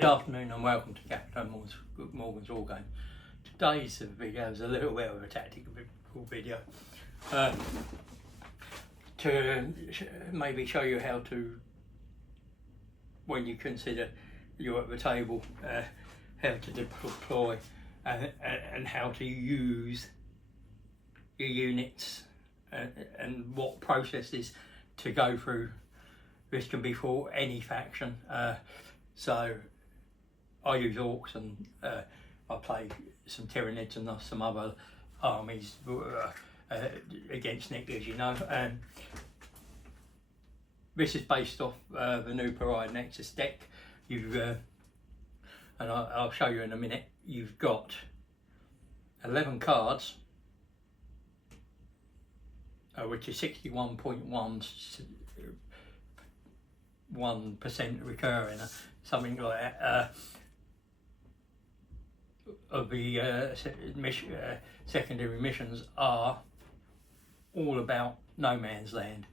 Good afternoon and welcome to Captain Morgan's War Game. Today's video is a little bit of a tactical video to maybe show you how to, when you consider you're at the table, how to deploy and how to use your units and what processes to go through. This can be for any faction. So I use orcs and I play some Tyranids and some other armies against Nick, as you know. This is based off the new Pariah Nexus deck. And I'll show you in a minute. You've got 11 cards, which is 61.1% recurring, something like that. Of the secondary missions are all about no man's land,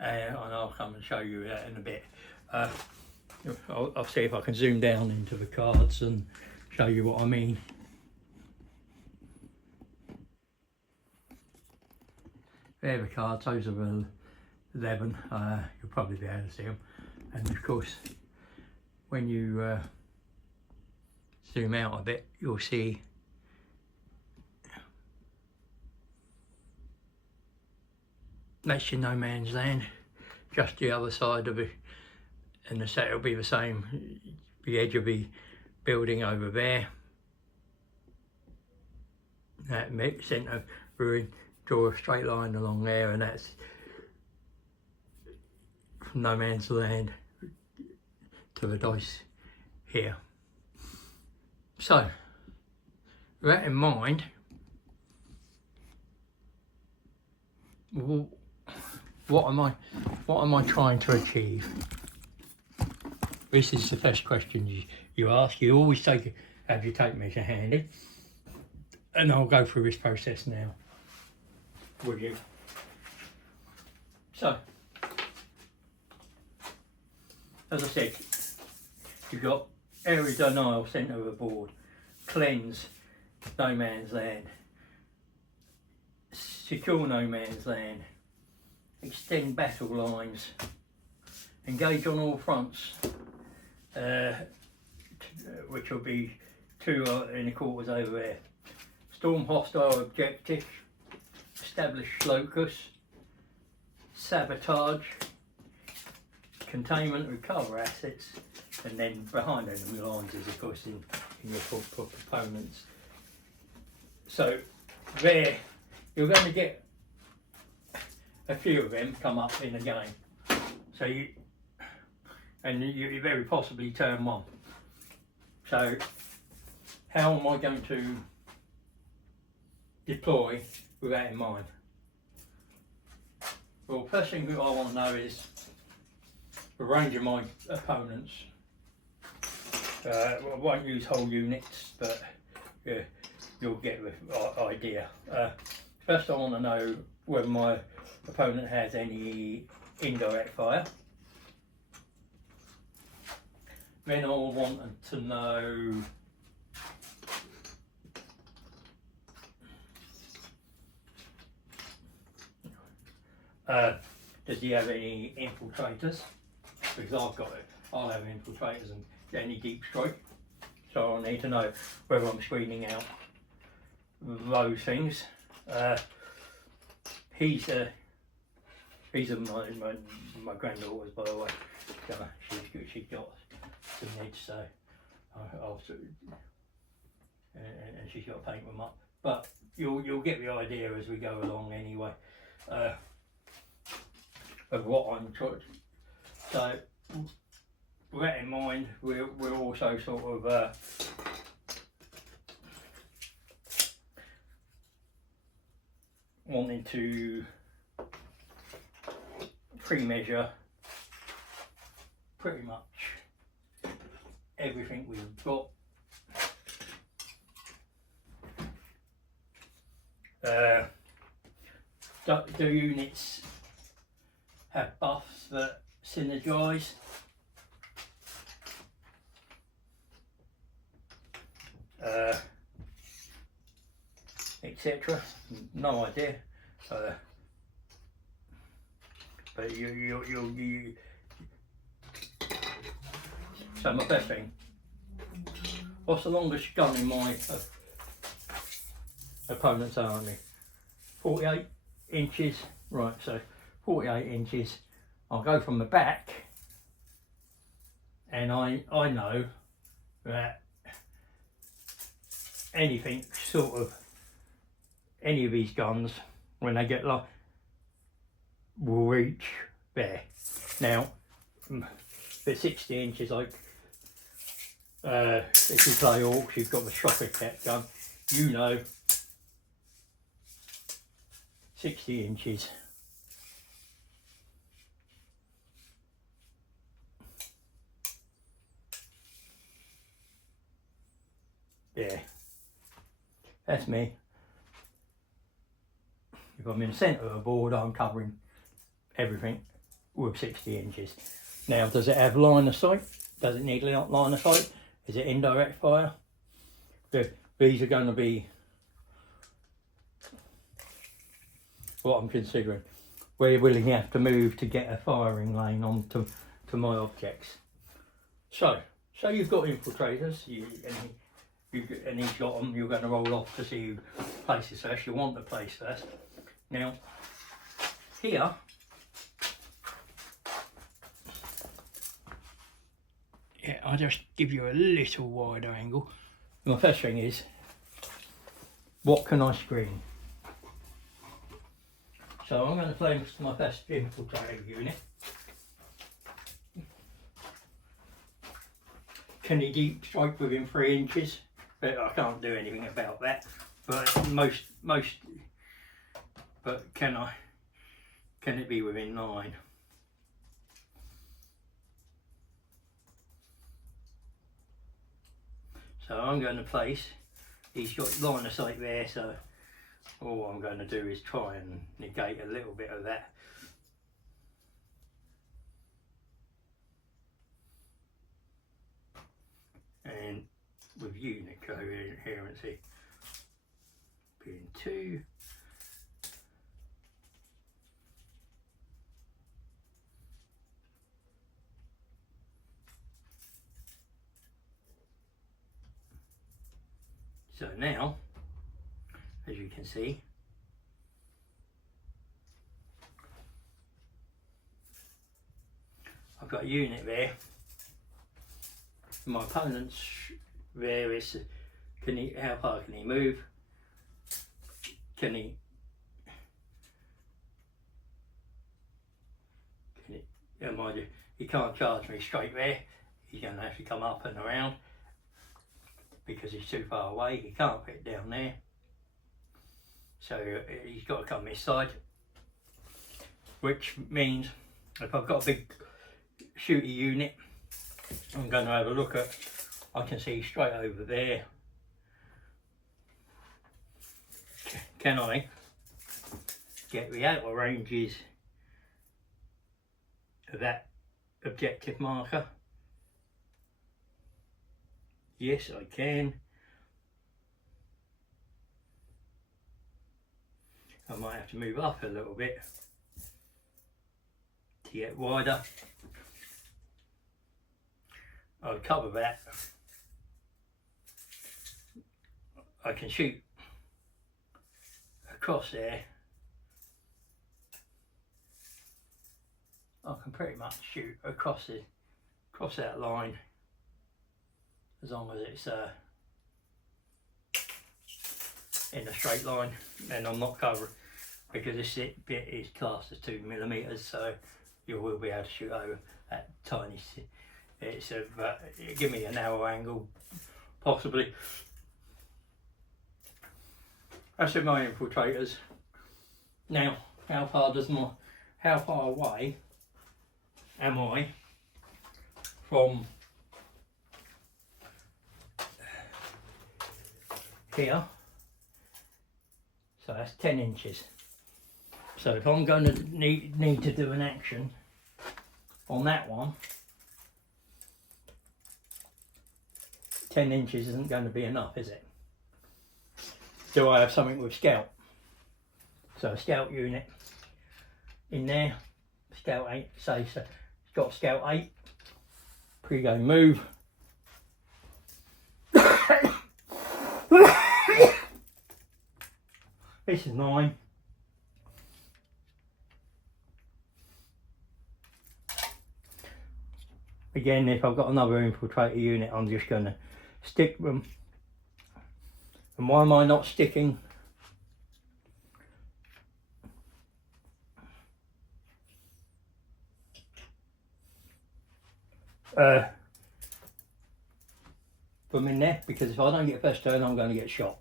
and I'll come and show you that in a bit. I'll see if I can zoom down into the cards and show you what I mean. There are the cards, those are the 11, you'll probably be able to see them, and of course when you zoom out a bit you'll see that's your no man's land, just the other side of it, and the set will be the same, the edge of the building over there, that centre ruin, draw a straight line along there, and that's from no man's land to the dice here. So with that in mind, what am I trying to achieve? This is the first question you ask. You always have your tape measure handy, and I'll go through this process now with you. So, as I said, you've got area denial, centre of the board, cleanse, no man's land, secure no man's land, extend battle lines, engage on all fronts, which will be 2 in the quarters over there, storm hostile objective, establish locus, sabotage, containment, recover assets, and then behind enemy lines is of course in your proponents. So there you're going to get a few of them come up in a game. So you very possibly turn one. So how am I going to deploy with that in mind? Well, first thing that I want to know is the range of my opponents. I won't use whole units, but you'll get the idea. First I want to know whether my opponent has any indirect fire. Then I'll want to know does he have any infiltrators? Because I'll have infiltrators and any deep strike. So I'll need to know whether I'm screening out those things. He's my granddaughter's, by the way. She's got some neds, so and she's got to paint them up. But you'll get the idea as we go along anyway, of what I'm trying. So with that in mind, we're also sort of wanting to pre-measure pretty much everything we've got. Do units have buffs that synergise? etc. No idea. But you. So my first thing. What's the longest gun in my opponent's army? 48 inches. Right. So 48 inches. I'll go from the back, and I know that anything sort of any of these guns when they get low will reach there. Now the 60 inches, like if you play Orcs, you've got the Shocker Cat gun, you know 60 inches. Yeah, that's me. If I'm in the centre of the board, I'm covering everything with 60 inches. Now, does it have line of sight? Does it need line of sight? Is it indirect fire? These are going to be what I'm considering. Where will he have to move to get a firing lane onto my objects? So you've got infiltrators, and he's got them. You're going to roll off to see who places first. You want to place first. Now, here, yeah, I'll just give you a little wider angle. My first thing is, what can I screen? So I'm going to play my first infiltrator unit. Can he deep strike within 3 inches? But I can't do anything about that. But but can it be within 9? So I'm going to place, he's got line of sight there, so all I'm going to do is try and negate a little bit of that. And with unit coherency being 2. So now, as you can see, I've got a unit there. My opponent's there is, how far can he move? He can't charge me straight there. He's going to have to come up and around because he's too far away. He can't fit down there. So he's got to come this side, which means if I've got a big shooter unit, I'm going to have a look at, I can see straight over there. Can I get the outer ranges of that objective marker? Yes, I can. I might have to move up a little bit to get wider. I'll cover that. I can shoot across there. I can pretty much shoot across that line as long as it's in a straight line, and I'm not covering, because this bit is classed as 2mm, so you will be able to shoot over that tiny. It's give me a narrow angle, possibly. That's with my infiltrators. Now, how far away am I from here? So that's 10 inches. So if I'm going to need to do an action on that one, 10 inches isn't going to be enough, is it? Do I have something with scout? So a scout unit in there, scout 8, say, so it's got scout 8, pre-game move. This is 9. Again, if I've got another infiltrator unit, I'm just going to stick them. And why am I not sticking? Them in there, because if I don't get first turn, I'm going to get shot.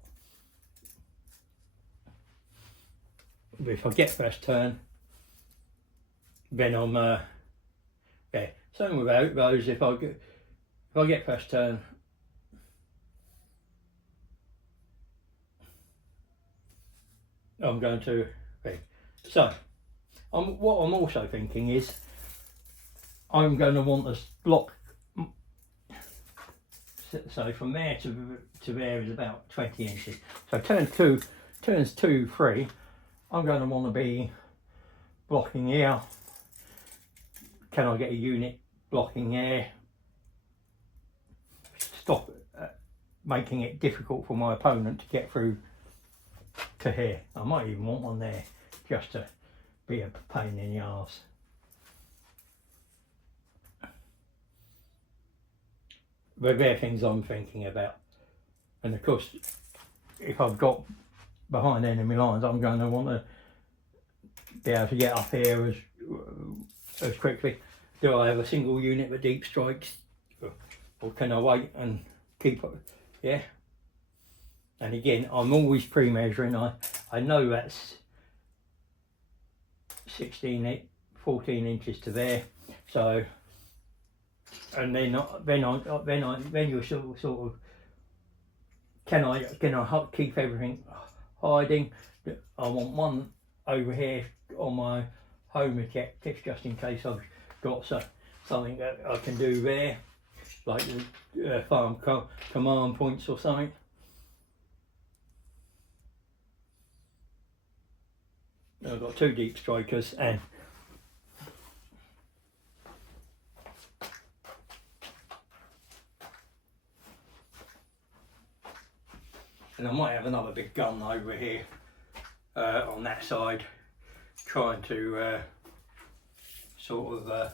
But if I get first turn, then I'm yeah. Same with those. If I get first turn, I'm going to. Okay. So, what I'm also thinking is, I'm going to want this block. So from there to there is about 20 inches. So turns 2, 3. I'm going to want to be blocking here. Can I get a unit blocking here? Stop making it difficult for my opponent to get through to here. I might even want one there just to be a pain in the arse. But they're things I'm thinking about. And of course, if I've got behind enemy lines, I'm going to want to be able to get up here as quickly. Do I have a single unit with deep strikes? Or can I wait and keep it? Yeah. And again, I'm always pre-measuring. I know that's 14 inches to there. So, and then you're sort of can I keep everything hiding? I want one over here on my home objectives just in case I've got something that I can do there, like farm command points or something. I've got 2 deep strikers and I might have another big gun over here on that side, trying to sort of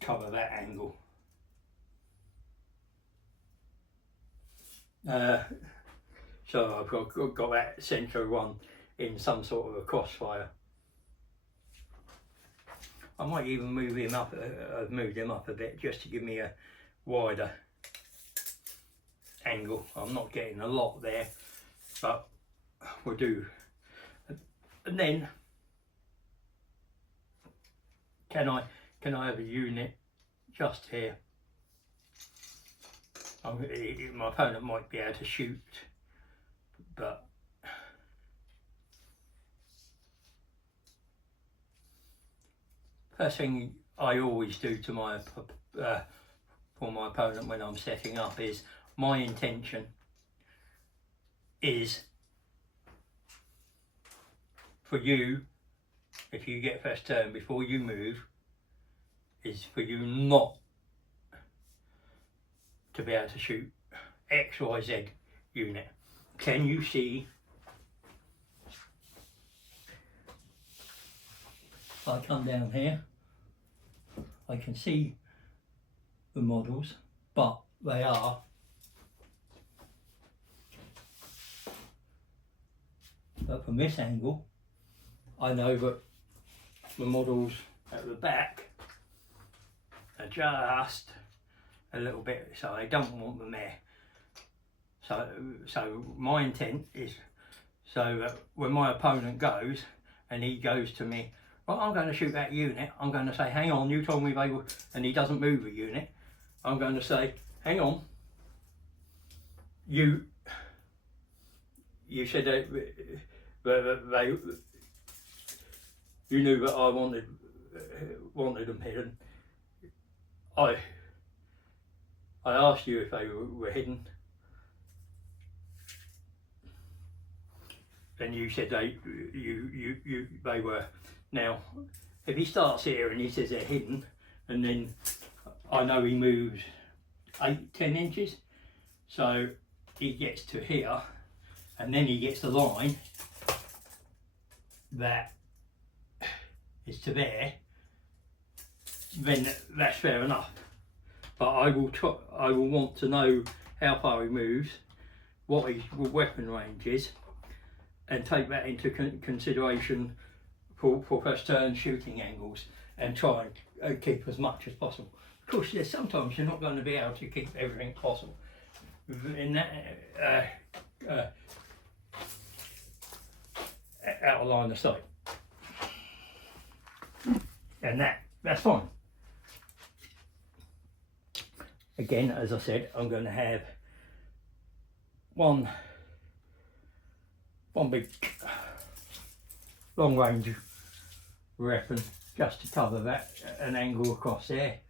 cover that angle. So I've got that central one in some sort of a crossfire. I might even move him up. I've moved him up a bit just to give me a wider angle. I'm not getting a lot there, but we'll do. And then, can I have a unit just here? My opponent might be able to shoot, but first thing I always do to my for my opponent when I'm setting up is, my intention is for you, if you get first turn before you move, is for you not to be able to shoot XYZ unit. Can you see? If I come down here, I can see the models, but they are but from this angle, I know that the models at the back are just a little bit, so I don't want them there. So my intent is so that when my opponent goes and he goes to me, well, I'm going to shoot that unit, I'm going to say, hang on, you told me they were, and he doesn't move a unit, I'm going to say, hang on, you said that you knew that I wanted them hidden. I asked you if they were hidden, and you said they were. Now, if he starts here and he says they're hidden, and then I know he moves 8-10 inches, so he gets to here, and then he gets the line that is to there, then that's fair enough. But I will want to know how far he moves, what his weapon range is, and take that into consideration for first turn shooting angles, and try and keep as much as possible. Of course, there's sometimes you're not going to be able to keep everything possible in that out of line of sight, and that's fine. Again, as I said, I'm going to have one big long range weapon just to cover that, an angle across there.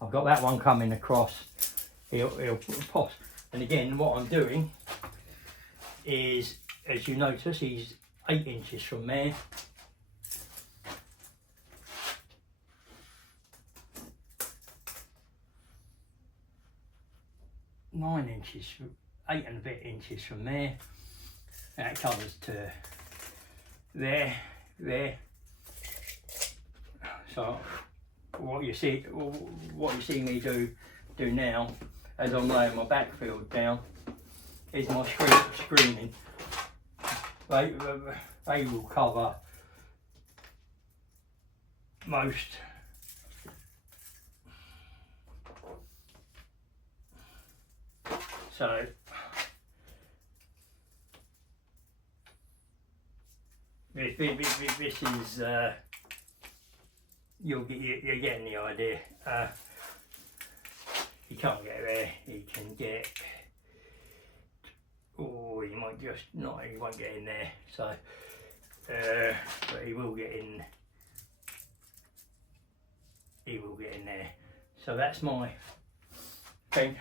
I've got that one coming across. He'll pop. And again, what I'm doing is, as you notice, he's 8 inches from there. Nine inches, 8 and a bit inches from there. That covers to there. So what you see me do now, as I'm laying my backfield down, is my screening. They will cover most. So this is you're getting the idea. He can't get there. He can get. Oh, he might just not. He won't get in there. So, but he will get in. He will get in there. So that's my thing.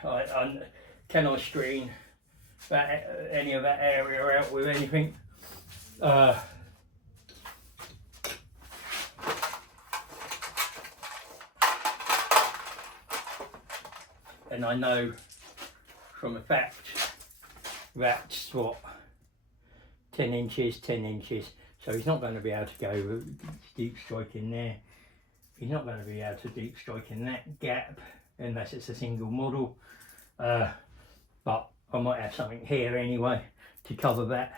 Can I screen that any of that area out with anything? And I know from a fact that's what 10 inches, so he's not going to be able to go deep strike in there. He's not going to be able to deep strike in that gap unless it's a single model, but I might have something here anyway to cover that.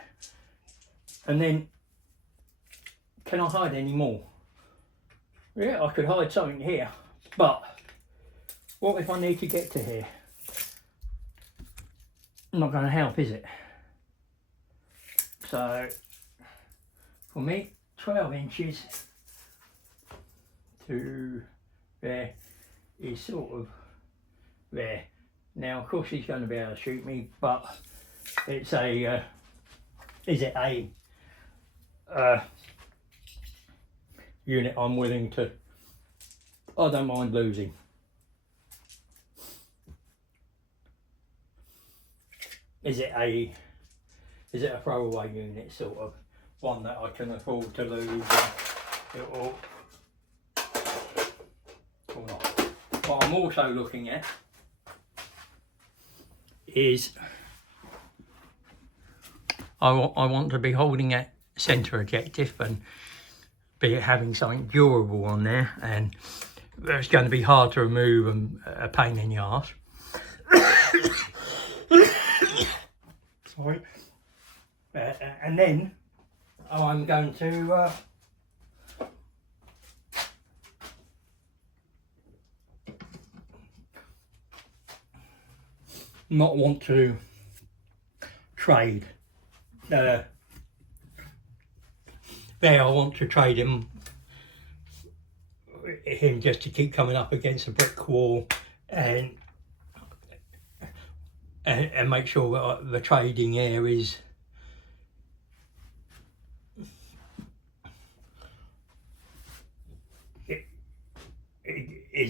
And then, can I hide any more? Yeah, I could hide something here, but what if I need to get to here? Not going to help, is it? So, for me, 12 inches to there is sort of there. Now, of course, he's going to be able to shoot me, but it's a, is it a unit I'm willing to, I don't mind losing. Is it a throwaway unit, sort of one that I can afford to lose, or not? What I'm also looking at is I want to be holding at centre objective and be having something durable on there, and it's going to be hard to remove and a pain in the arse. Sorry. And then I'm going to not want to trade. There I want to trade him just to keep coming up against a brick wall and make sure that the trading air is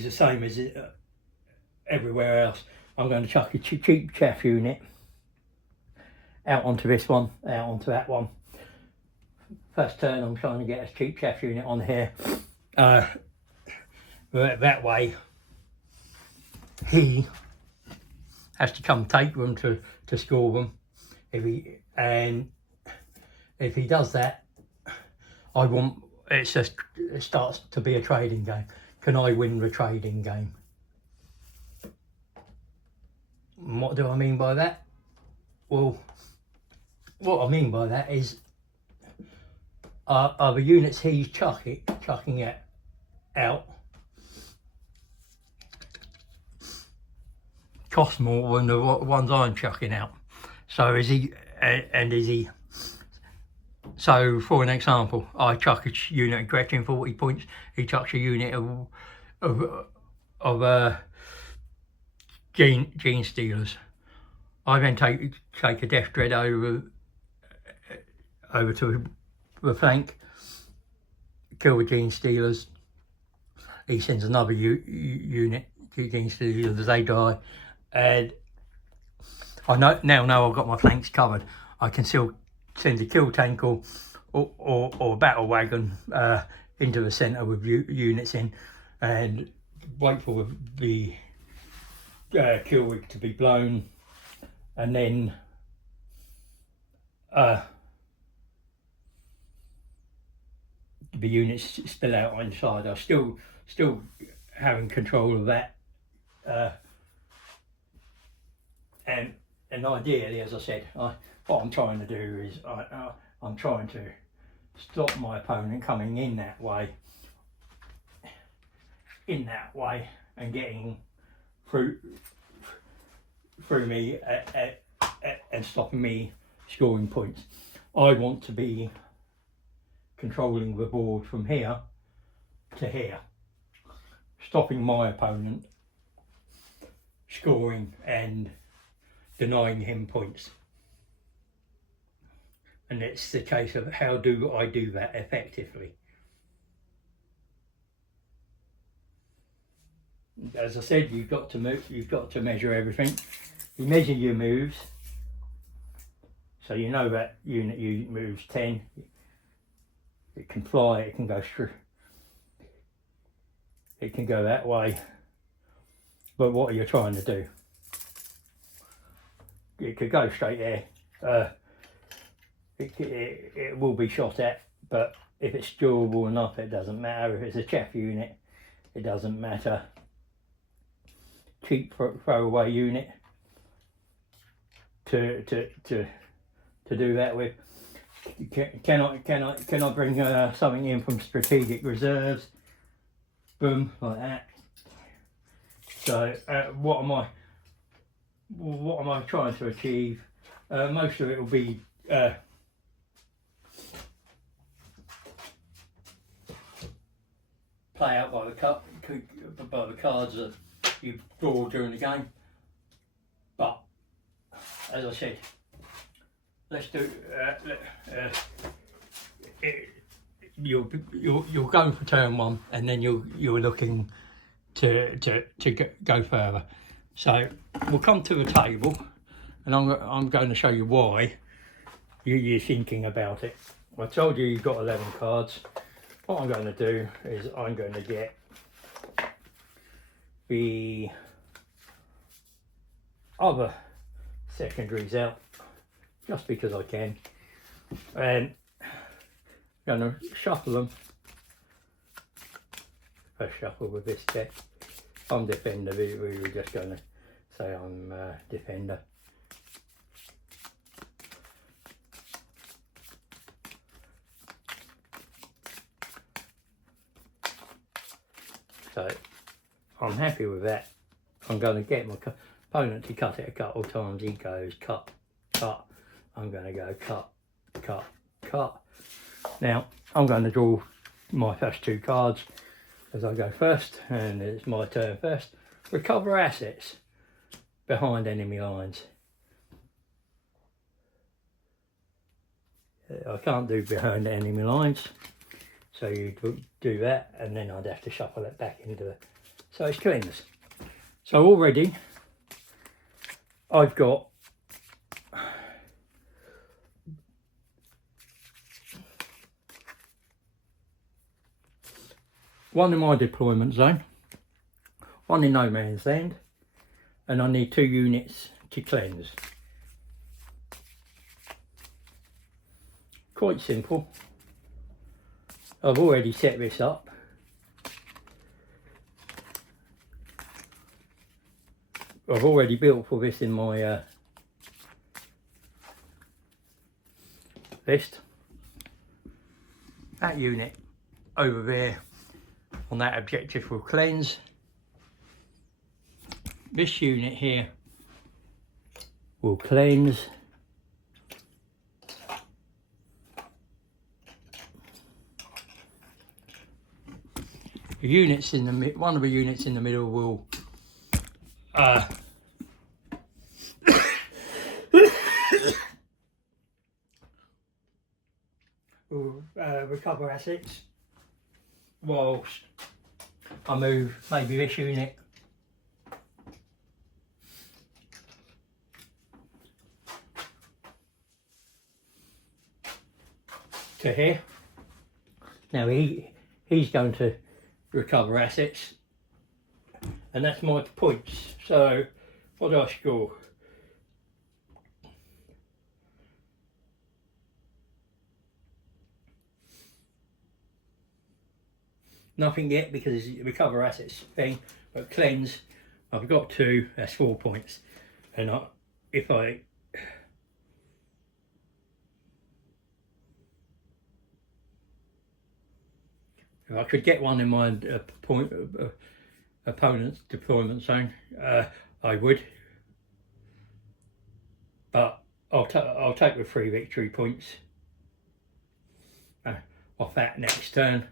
the same as everywhere else. I'm going to chuck a cheap chaff unit out onto this one, out onto that one. First turn I'm trying to get a cheap chaff unit on here. That way he has to come take them to score them. If he does that, it starts to be a trading game. Can I win the trading game? And what do I mean by that? Well, what I mean by that is are the units he's chucking it out cost more than the ones I'm chucking out. So is he, so for an example, I chuck a unit of Gretchen 40 points, he chucks a unit of Gene Stealers. I then take a Death Dread over to the flank, kill the Gene Stealers. He sends another unit, Gene Stealers, they die, and I now know I've got my flanks covered. I can still send a kill tank or a battle wagon into the centre with units in, and wait for the kill wig to be blown, and then the units spill out inside. I'm still having control of that, and ideally, as I said, what I'm trying to do is I'm trying to stop my opponent coming in that way, and getting through me and stopping me scoring points. I want to be controlling the board from here to here, stopping my opponent scoring and denying him points. And it's the case of how do I do that effectively. As I said, you've got to measure everything. You measure your moves, so you know that unit moves 10. It can fly, it can go through, it can go that way. But what are you trying to do? It could go straight there. It will be shot at, but if it's durable enough, it doesn't matter. If it's a chaff unit, it doesn't matter. Cheap throwaway unit to do that with. Can I bring something in from strategic reserves? Boom, like that. So what am I trying to achieve? Most of it will be play out by the cards that you draw during the game. But as I said, let's do. You're going for turn one, and then you're looking to go further. So we'll come to the table, and I'm going to show you why you're thinking about it. I told you you've got 11 cards. What I'm going to do is I'm going to get the other secondaries out, just because I can, and I'm going to shuffle them. First shuffle with this deck. I'm defender, we were just going to say I'm defender. So I'm happy with that. I'm going to get my opponent to cut it a couple of times. He goes cut, cut. I'm going to go cut, cut, cut. Now I'm going to draw my first two cards as I go first, and it's my turn first. Recover assets behind enemy lines. I can't do behind enemy lines, so you do that, and then I'd have to shuffle it back into it. So it's cleaners. So already I've got one in my deployment zone, one in no man's land, and I need 2 units to cleanse. Quite simple. I've already set this up. I've already built for this in my list. That unit over there on that objective will cleanse. This unit here will cleanse. The units in the one of the units in the middle will recover assets, whilst I move maybe this unit to here. Now he's going to recover assets, and that's my points. So what do I score? Nothing yet because it's the recover assets thing, but cleanse I've got 2, that's 4 points. And if I could get one in my opponent's deployment zone, I would, but I'll take the 3 victory points off that next turn,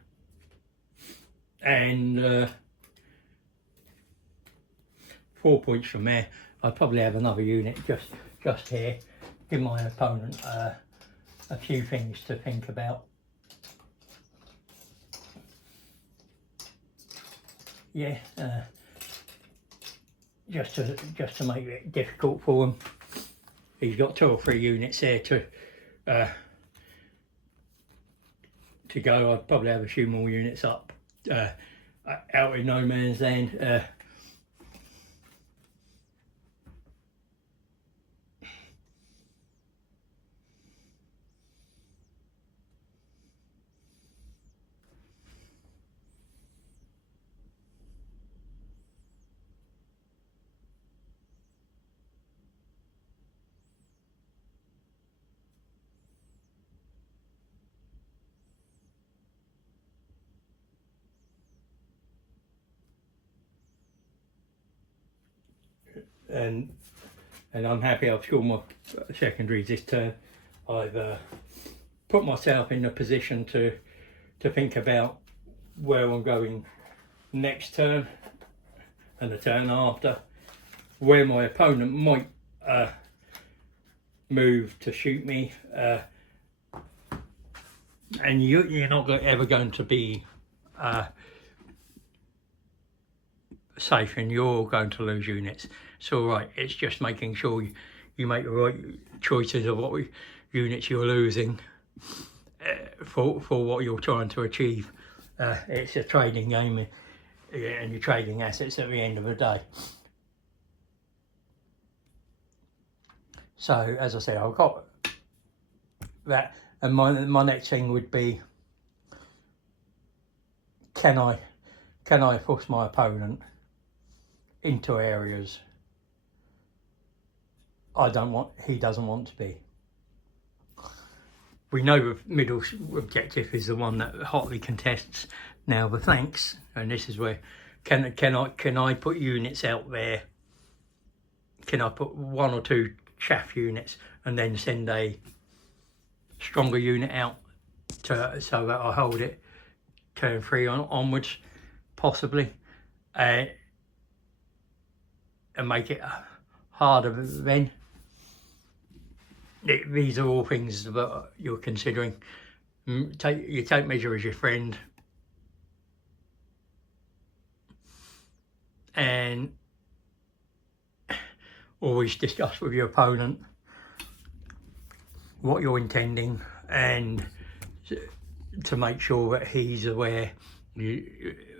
and 4 points from there. I'd probably have another unit just here, give my opponent a few things to think about. Yeah, just to make it difficult for him. He's got 2 or 3 units there to go. I'd probably have a few more units up out in no man's land. And I'm happy I've scored my secondaries this turn. I've put myself in a position to think about where I'm going next turn and the turn after, where my opponent might move to shoot me, and you're not ever going to be safe, and you're going to lose units. It's all right. It's just making sure you make the right choices of what units you're losing for what you're trying to achieve. It's a trading game, and you're trading assets at the end of the day. So as I say, I've got that, and my next thing would be, can I force my opponent into areas he doesn't want to be. We know the middle objective is the one that hotly contests now the flanks, and this is where can I put units out there? Can I put 1 or 2 chaff units and then send a stronger unit out so that I hold it turn 3 onwards, possibly, and make it harder then. These are all things that you're considering. You take measure as your friend, and always discuss with your opponent what you're intending, and to make sure that he's aware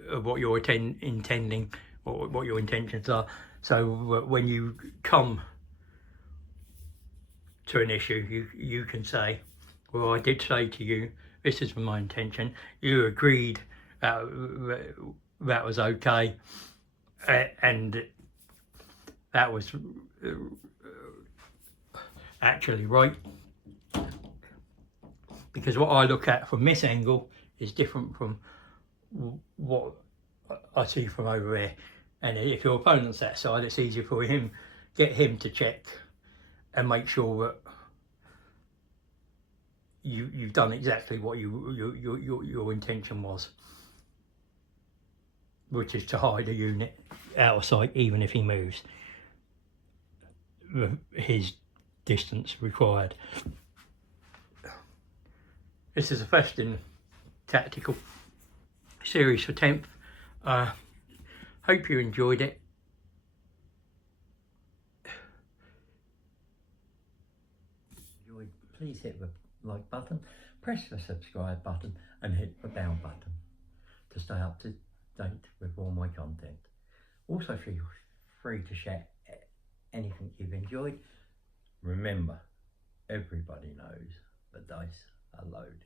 of what you're intending, or what your intentions are. So when you come to an issue, you can say, well, I did say to you, this is my intention. You agreed that was okay, and that was actually right. Because what I look at from this angle is different from what I see from over there. And if your opponent's that side, it's easier for him, get him to check and make sure that you've done exactly what your intention was, which is to hide a unit out of sight, even if he moves his distance required. This is the first in tactical series for 10th. Hope you enjoyed it. Please hit the like button, press the subscribe button, and hit the bell button to stay up to date with all my content. Also feel free to share anything you've enjoyed. Remember, everybody knows the dice are loaded.